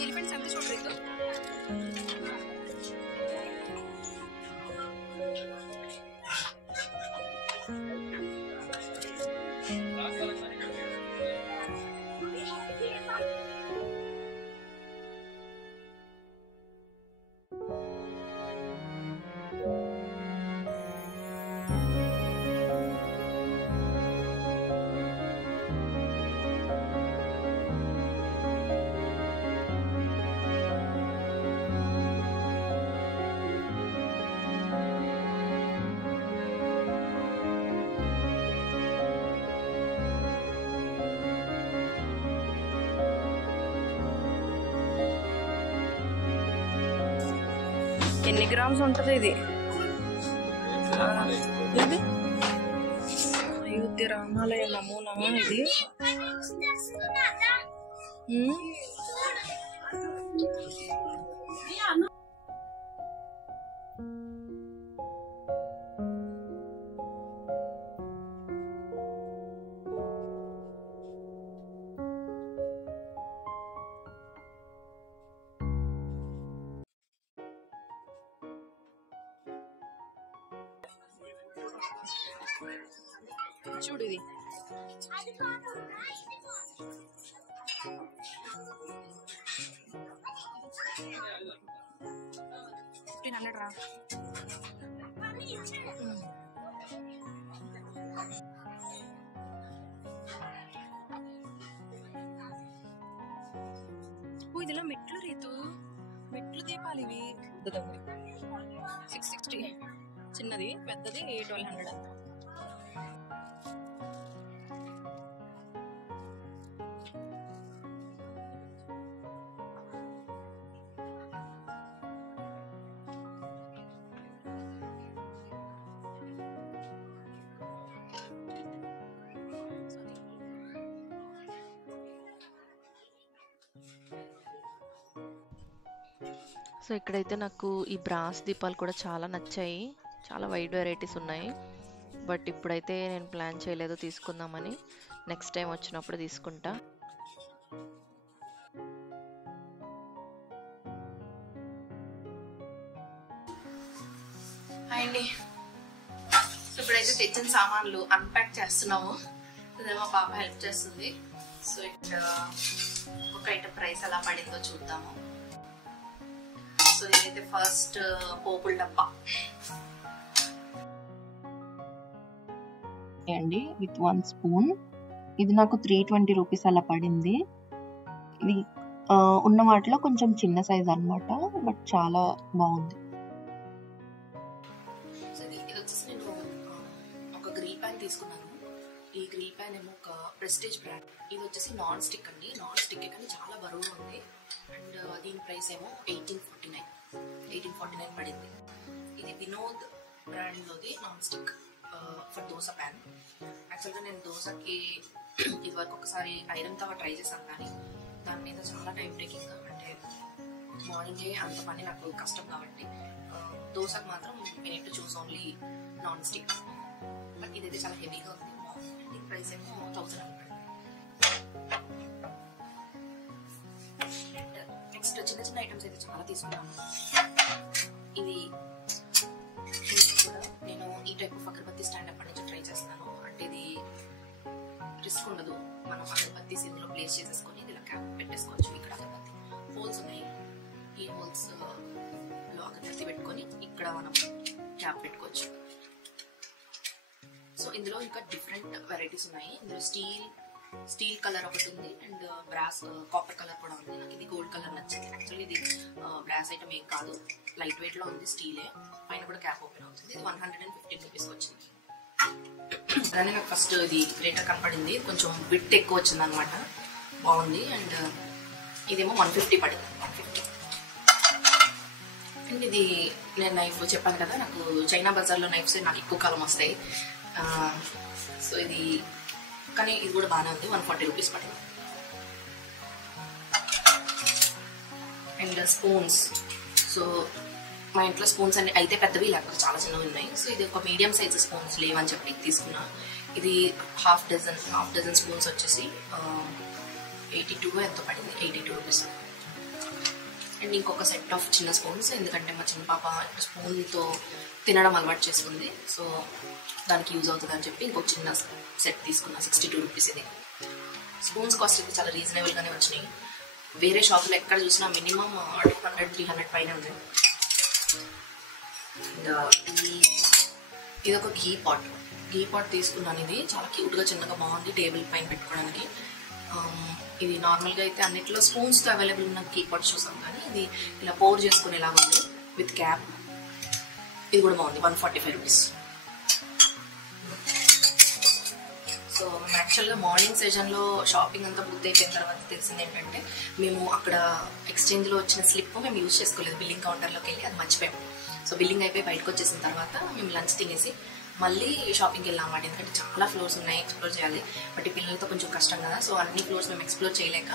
ఎలిఫెంట్స్ ఎంత చూడలేదు. ఎన్ని గ్రామ్స్ ఉంటుంది ఇది? ఇది అయోధ్య రామాలయ నమూనా ఇది. చూడు ఇది. $1,500 రా. ఇదిలో మెట్లు రీతు, మెట్లు దీపాలు ఇవి. 660. చిన్నది, పెద్దది 1200 అంత. సో ఇక్కడైతే నాకు ఈ బ్రాస్ దీపాలు కూడా చాలా నచ్చాయి, చాలా వైడ్ వెరైటీస్ ఉన్నాయి. బట్ ఇప్పుడైతే నేను ప్లాన్ చేయలేదు తీసుకుందామని, నెక్స్ట్ టైం వచ్చినప్పుడు తీసుకుంటా. అండి, సో ఇప్పుడైతే తెచ్చిన సామాన్లు అన్ప్యాక్ చేస్తున్నాము. ఇదే మా పాప హెల్ప్ చేస్తుంది. సో ఇక్కడ ఒక ఐటమ్ ప్రైస్ ఎలా పడిందో చూద్దాము. సో ఇదైతే ఫస్ట్ పోపుల డబ్బా అండి, విత్ 1 స్పూన్. ఇది నాకు 320 రూపీస్ అలా పడింది. ఇది ఉన్న వాటిలో కొంచెం చిన్న సైజ్ అనమాట, బట్ చాలా బాగుంది. సో ఇది వచ్చేసి నేను ఒక గ్రిల్ ప్యాన్ తీసుకున్నాను. ఈ గ్రిల్ ప్యాన్ ఏమో ఒక ప్రెస్టేజ్ బ్రాండ్. ఇది వచ్చేసి నాన్ స్టిక్ అండి. నాన్ స్టిక్ కానీ చాలా బరువుగా ఉంది. అండ్ దీని ప్రైస్ ఏమో 1849 పడింది. ఇది వినోద్ బ్రాండ్లోది non stick for dosa pan. యాక్చువల్గా నేను దోశకి ఇదివరకు ఒకసారి ఐరన్ తవా ట్రై చేశాను, కానీ దాని మీద చాలా టైం టేకింగ్. అంటే మార్నింగే అంత పని నాకు కష్టం కాబట్టి దోశకు మాత్రం నేను to choose only non stick. But ఇదైతే చాలా హెవీగా ఉంది. దీని ప్రైస్ ఏమో 1000 పడింది. నెక్స్ట్ చిన్న చిన్న ఐటమ్స్ అయితే చాలా తీసుకున్నాను. ఇది కూడా నేను ఈ టైప్ ఆఫ్ అగరబత్తి స్టాండ్ అప్పటి నుంచి ట్రై చేస్తున్నాను. అంటే ఇది రిస్క్ ఉండదు, మనం అగరబత్తి ఇందులో ప్లేస్ చేసేసుకొని ఇలా క్యాప్ పెట్టేసుకోవచ్చు. ఇక్కడ అగరబత్తి హోల్స్ ఉన్నాయి. ఈ హోల్స్ లో అగరబత్తి పెట్టుకొని ఇక్కడ మనం క్యాప్ పెట్టుకోవచ్చు. సో ఇందులో ఇంకా డిఫరెంట్ వెరైటీస్ ఉన్నాయి. ఇందులో స్టీల్ కలర్ ఒకటి ఉంది అండ్ బ్రాస్ కాపర్ కలర్ కూడా ఉంది. నాకు ఇది గోల్డ్ కలర్ నచ్చింది. యాక్చువల్లీ ఇది బ్రాస్ ఐటమ్ ఏం కాదు, లైట్ వెయిట్ లో ఉంది, స్టీలే. పైన కూడా క్యాప్ ఓపెన్ అవుతుంది. ఇది 115 రూపీస్కి వచ్చింది. అలానే నాకు ఫస్ట్ ఇది గ్రేటర్ కనపడింది, కొంచెం బిట్ ఎక్కువ వచ్చింది అనమాట, బాగుంది. అండ్ ఇదేమో 150 పడింది. 150. అండ్ ఇది నేను నైఫ్ చెప్పాను కదా, నాకు చైనా బజార్లో నైఫ్స్ నాకు ఎక్కువ కాలం వస్తాయి. సో ఇది కానీ ఇది కూడా బాగానే ఉంది. 140 రూపీస్ పడింది. And spoons. సో మా ఇంట్లో స్పూన్స్ అన్ని అయితే పెద్దవి, లేకపోతే చాలా చిన్నవి ఉన్నాయి. సో ఇది ఒక మీడియం సైజ్ స్పూన్స్ లేవని చెప్పి తీసుకున్నా. ఇది హాఫ్ డజన్ స్పూన్స్ వచ్చేసి 82 ఎంతో పడింది. 82 రూపీస్. అండ్ ఇంకొక సెట్ ఆఫ్ చిన్న స్పూన్స్, ఎందుకంటే మా చిన్న పాప స్పూన్తో తినడం అలవాటు చేసుకుంది. సో దానికి యూజ్ అవుతుంది అని చెప్పి ఇంకొక చిన్న సెట్ తీసుకున్నా. 62 రూపీస్. ఇది స్పూన్స్ కాస్ట్ అయితే చాలా రీజనబుల్గానే వచ్చినాయి. వేరే షాప్లో ఎక్కడ చూసినా మినిమం 200-300 పైన ఉంది. ఇది ఒక ఘీ పాట్ తీసుకున్నాను. ఇది చాలా క్యూట్గా చిన్నగా బాగుంది, టేబుల్ పైన పెట్టుకోవడానికి. ఇది నార్మల్గా అయితే అన్నిట్లో స్పూన్స్తో అవైలబుల్ ఉన్న ఘీ పాట్ చూసాం, కానీ ఇది ఇలా పోర్ చేసుకునేలాగా ఉంది విత్ క్యాప్. ఇది కూడా బాగుంది. 145 రూపీస్. సో మేము యాక్చువల్గా మార్నింగ్ సెషన్లో షాపింగ్ అంతా పూర్తి అయిపోయిన తర్వాత తెలిసింది ఏంటంటే, మేము అక్కడ ఎక్స్చేంజ్లో వచ్చిన స్లిప్ మేము యూజ్ చేసుకోలేదు. బిల్లింగ్ కౌంటర్లోకి వెళ్ళి అది మర్చిపోయాము. సో బిల్లింగ్ అయిపోయి బయటకు వచ్చేసిన తర్వాత మేము లంచ్ తినేసి మళ్ళీ షాపింగ్కి వెళ్ళామన్నమాట. ఎందుకంటే చాలా ఫ్లోర్స్ ఉన్నాయి, ఎక్స్ప్లోర్ చేయాలి. బట్ ఈ పిల్లలతో కొంచెం కష్టం కదా. సో అన్ని ఫ్లోర్స్ మేము ఎక్స్ప్లోర్ చేయలేక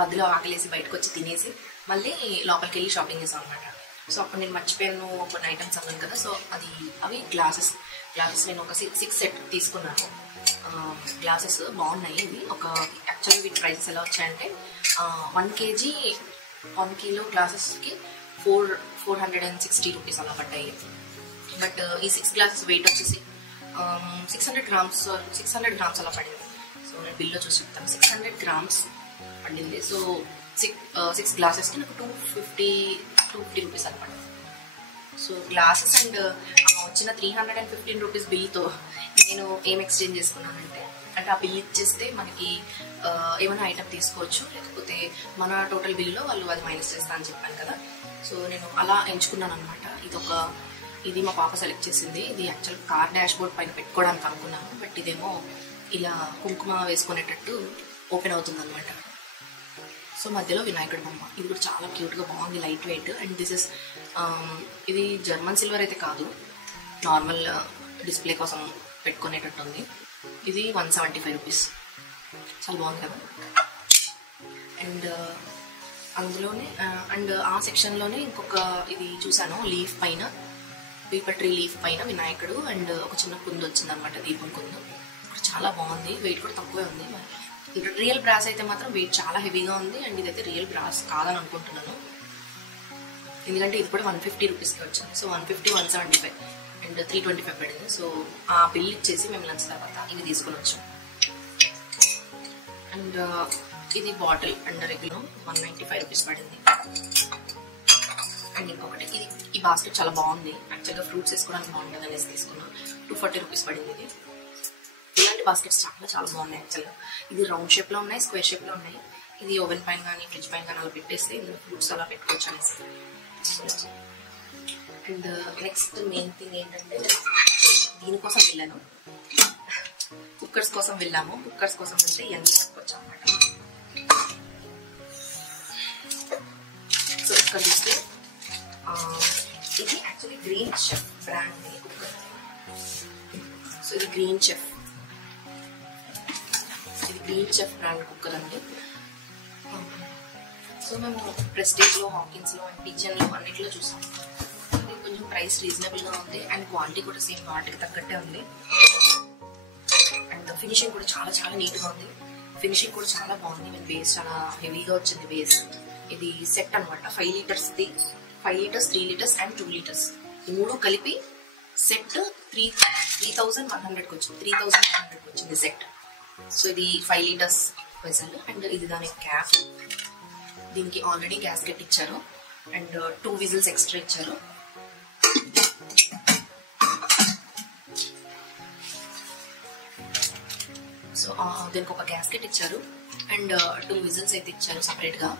మధ్యలో ఆకలేసి బయటకు వచ్చి తినేసి మళ్ళీ లోపలికి వెళ్ళి షాపింగ్ చేసాం అనమాట. సో అప్పుడు నేను మర్చిపోయాను కొన్ని ఐటమ్స్ అన్నాను కదా. సో అవి గ్లాసెస్ నేను ఒక 6 సెట్ తీసుకున్నాను. గ్లాసెస్ బాగున్నాయి. ఇది ఒక యాక్చువల్గా వీటి ప్రైసెస్ ఎలా వచ్చాయంటే 1 కిలో గ్లాసెస్కి 460 రూపీస్ అలా పడ్డాయి. బట్ ఈ 6 గ్లాసెస్ వెయిట్ వచ్చేసి 600 గ్రామ్స్ అలా పడింది. సో నేను బిల్లో చూసి చెప్తాను. 600 గ్రామ్స్ పడింది. సో 6 గ్లాసెస్కి నాకు 250 రూపీస్ అలా పడింది. సో గ్లాసెస్ అండ్ వచ్చిన 315 రూపీస్ బిల్తో నేను ఏం ఎక్స్చేంజ్ చేసుకున్నానంటే, అంటే ఆ బిల్ ఇచ్చేస్తే మనకి ఏమైనా ఐటమ్ తీసుకోవచ్చు, లేకపోతే మన టోటల్ బిల్లో వాళ్ళు అది మైనస్ చేస్తా అని చెప్పాను కదా. సో నేను అలా ఎంచుకున్నాను అనమాట. ఇది మా పాప సెలెక్ట్ చేసింది. ఇది యాక్చువల్ కార్ డాష్ బోర్డ్ పైన పెట్టుకోవడానికి అనుకున్నాను, బట్ ఇదేమో ఇలా కుంకుమ వేసుకునేటట్టు ఓపెన్ అవుతుంది అనమాట. సో మధ్యలో వినాయకుడి బొమ్మ. ఇది కూడా చాలా క్యూట్గా బాగుంది, లైట్ వెయిట్. అండ్ ఇది జర్మన్ సిల్వర్ అయితే కాదు, నార్మల్ డిస్ప్లే కోసం పెట్టుకునేటట్టు ఉంది. ఇది 175 రూపీస్. చాలా బాగుంది కదా. అండ్ అందులోనే ఆ సెక్షన్లోనే ఇంకొక ఇది చూసాను, లీఫ్ పైన, పీపర్ ట్రీ లీఫ్ పైన వినాయకుడు అండ్ ఒక చిన్న కుందు వచ్చింది అనమాట, దీపం కుందు. చాలా బాగుంది, వెయిట్ కూడా తక్కువే ఉంది. రియల్ బ్రాస్ అయితే మాత్రం వెయిట్ చాలా హెవీగా ఉంది. అండ్ ఇదైతే రియల్ బ్రాస్ కాదని అనుకుంటున్నాను, ఎందుకంటే ఇది కూడా 150 రూపీస్కి వచ్చింది. సో 150, 175 అండ్ 325 పడింది. సో ఆ బిల్ ఇచ్చేసి మేము లంచ్ తర్వాత ఇది తీసుకొని వచ్చాం. అండ్ ఇది బాటిల్ అండ్ రెగ్యులర్ 195 రూపీస్ పడింది. అండ్ ఇంకొకటి ఈ బాస్కెట్ చాలా బాగుంది, యాక్చువల్గా ఫ్రూట్స్ వేసుకోవడానికి బాగుంటుంది అనేసి తీసుకున్నాం. 240 రూపీస్ పడింది. ఇది ఇలాంటి బాస్కెట్స్ చాలా చాలా బాగున్నాయి. యాక్చువల్గా ఇది రౌండ్ షేప్లో ఉన్నాయి, స్క్వేర్ షేప్లో ఉన్నాయి. ఇది ఓవెన్ పైన కానీ ఫ్రిడ్జ్ పైన కానీ అలా పెట్టేస్తే ఇందులో ఫ్రూట్స్ అలా పెట్టుకోవచ్చు అనేసి. అండ్ నెక్స్ట్ మెయిన్ థింగ్ ఏంటంటే దీనికోసం వెళ్ళాను, కుక్కర్స్ కోసం వెళ్ళాము. కుక్కర్స్ కోసం వెళ్తే ఇవన్నీ పట్టుకోవచ్చు అనమాట. సో ఇక్కడ చూస్తే ఇది actually green chef brand cooker. So ఇది గ్రీన్ చెఫ్ బ్రాండ్ కుక్కర్ అండి. సో మేము ప్రెస్టేజ్లో, హాకిన్స్లో అండ్ పిజన్లో అన్నిట్లో చూసాం. ఇది కొంచెం ప్రైస్ రీజనబుల్గా ఉంది అండ్ క్వాలిటీ కూడా సేమ్ వాటికి తగ్గట్టే ఉంది. అండ్ ఫినిషింగ్ కూడా చాలా చాలా నీట్గా ఉంది. ఫినిషింగ్ కూడా చాలా బాగుంది. మేము బేస్ చాలా హెవీగా వచ్చింది బేస్. ఇది సెట్ అనమాట. 5 లీటర్స్ది, 5 లీటర్స్, 3 లీటర్స్ అండ్ 2 లీటర్స్ ఈ మూడు కలిపి సెట్ 3,100కి వచ్చింది. 3,100కి వచ్చింది సెట్. సో ఇది 5 లీటర్స్ వెసల్ అండ్ ఇది దాని క్యాప్. దీనికి ఆల్రెడీ గ్యాస్కెట్ ఇచ్చారు అండ్ 2 విజిల్స్ ఎక్స్ట్రా ఇచ్చారు. సో దీనికి ఒక గ్యాస్కెట్ ఇచ్చారు అండ్ 2 విజిల్స్ అయితే ఇచ్చారు సపరేట్ గా.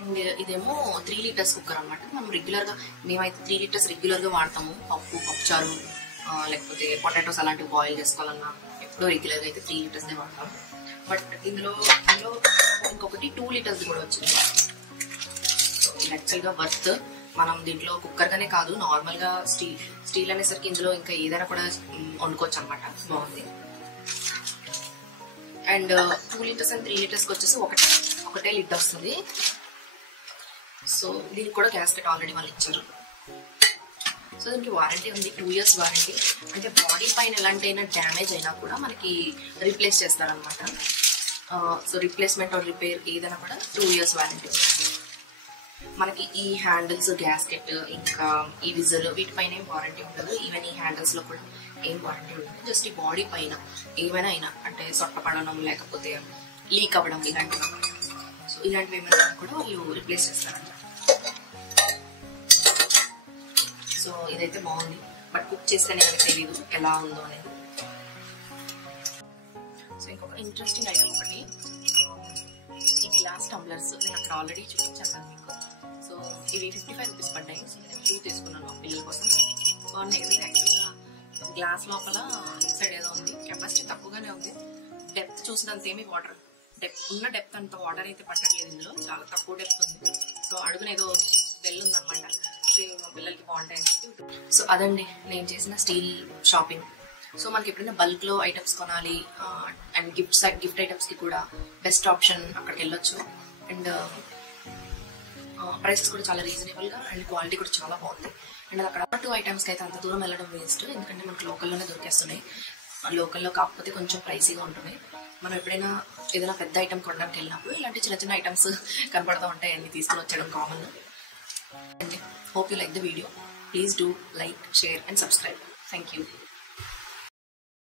అండ్ ఇదేమో 3 లీటర్స్ కుక్కర్ అనమాట. మనం రెగ్యులర్ గా, మేమైతే 3 లీటర్స్ రెగ్యులర్ గా వాడతాము. పప్పుచారు లేకపోతే పొటాటోస్ అలాంటివి బాయిల్ చేసుకోవాలన్నా ఎప్పుడో రెగ్యులర్ గా అయితే 3 లీటర్స్ వాడతాం. బట్ ఇందులో ఇంకొకటి 2 లీటర్స్ కూడా వచ్చింది. సో ఇది యాక్చువల్ గా వర్త్. మనం దీంట్లో కుక్కర్ గానే కాదు, నార్మల్ గా స్టీల్ అనేసరికి ఇందులో ఇంకా ఏదైనా కూడా వండుకోవచ్చు అనమాట. బాగుంది. అండ్ 2 లీటర్స్ అండ్ 3 లీటర్స్ కి వచ్చేసి ఒకటే లిడ్ వస్తుంది. సో దీనికి కూడా గ్యాస్కెట్ ఆల్రెడీ వాళ్ళు ఇచ్చారు. సో దీనికి వారంటీ ఉంది, 2 years వారంటీ. అంటే బాడీ పైన ఎలాంటి అయినా డ్యామేజ్ అయినా కూడా మనకి రీప్లేస్ చేస్తారనమాట. సో రీప్లేస్మెంట్ ఆర్ రిపేర్ ఏదైనా కూడా 2 years వారంటీ. మనకి ఈ హ్యాండిల్స్, గ్యాస్కెట్, ఇంకా ఈ విజల్ వీటిపైన ఏం వారంటీ ఉండదు. ఈవెన్ ఈ హ్యాండిల్స్ లో కూడా ఏం వారంటీ ఉండదు. జస్ట్ ఈ బాడీ పైన ఏమైనా అయినా అంటే సొట్ట పడడం లేకపోతే లీక్ అవ్వడం ఇలాంటివి, సో ఇలాంటివి ఏమైనా కూడా వాళ్ళు రీప్లేస్ చేస్తారంట. సో ఇదైతే బాగుంది. బట్ కుక్ చేస్తేనే నాకు తెలీదు ఎలా ఉందో అనేది. సో ఇంకొక ఇంట్రెస్టింగ్ ఐటమ్ ఒకటి, ఈ గ్లాస్ టంబ్లర్స్ నేను అక్కడ ఆల్రెడీ చూపించాను మీకు. సో ఇవి 55 రూపీస్ పడ్డాయి. సో నేను 2 తీసుకున్నాను పిల్లల కోసం. బాగున్నాయి. యాక్చువల్గా గ్లాస్ లోపల ఇన్సైడ్ ఏదో ఉంది, కెపాసిటీ తక్కువగానే ఉంది. డెప్త్ చూసినంత ఏమి వాటర్ డెప్త్ అంత వాటర్ అయితే పట్టట్లేదు. ఇందులో చాలా తక్కువ డెప్త్ ఉంది. సో అడుగున ఏదో బెల్ ఉందన్నమాట. మా పిల్లలకి బాగుంటాయని చెప్పి. సో అదండి నేను చేసిన స్టీల్ షాపింగ్. సో మనకి ఎప్పుడైనా బల్క్ లో ఐటమ్స్ కొనాలి అండ్ గిఫ్ట్ ఐటమ్స్ కి కూడా బెస్ట్ ఆప్షన్ అక్కడికి వెళ్ళొచ్చు. అండ్ ప్రైసెస్ కూడా చాలా రీజనబుల్ గా అండ్ క్వాలిటీ కూడా చాలా బాగుంది. అండ్ అక్కడ 2 ఐటమ్స్ కి అయితే అంత దూరం వెళ్ళడం వేస్ట్, ఎందుకంటే మనకి లోకల్లోనే దొరికేస్తున్నాయి. లోకల్లో కాకపోతే కొంచెం ప్రైసీగా ఉంటున్నాయి. మనం ఎప్పుడైనా ఏదైనా పెద్ద ఐటమ్ కొనడానికి వెళ్ళినప్పుడు ఇలాంటి చిన్న చిన్న ఐటమ్స్ కనపడుతూ ఉంటాయి, అన్ని తీసుకుని వచ్చేయడం common. And hope you like the video. Please do like, share and subscribe. Thank you.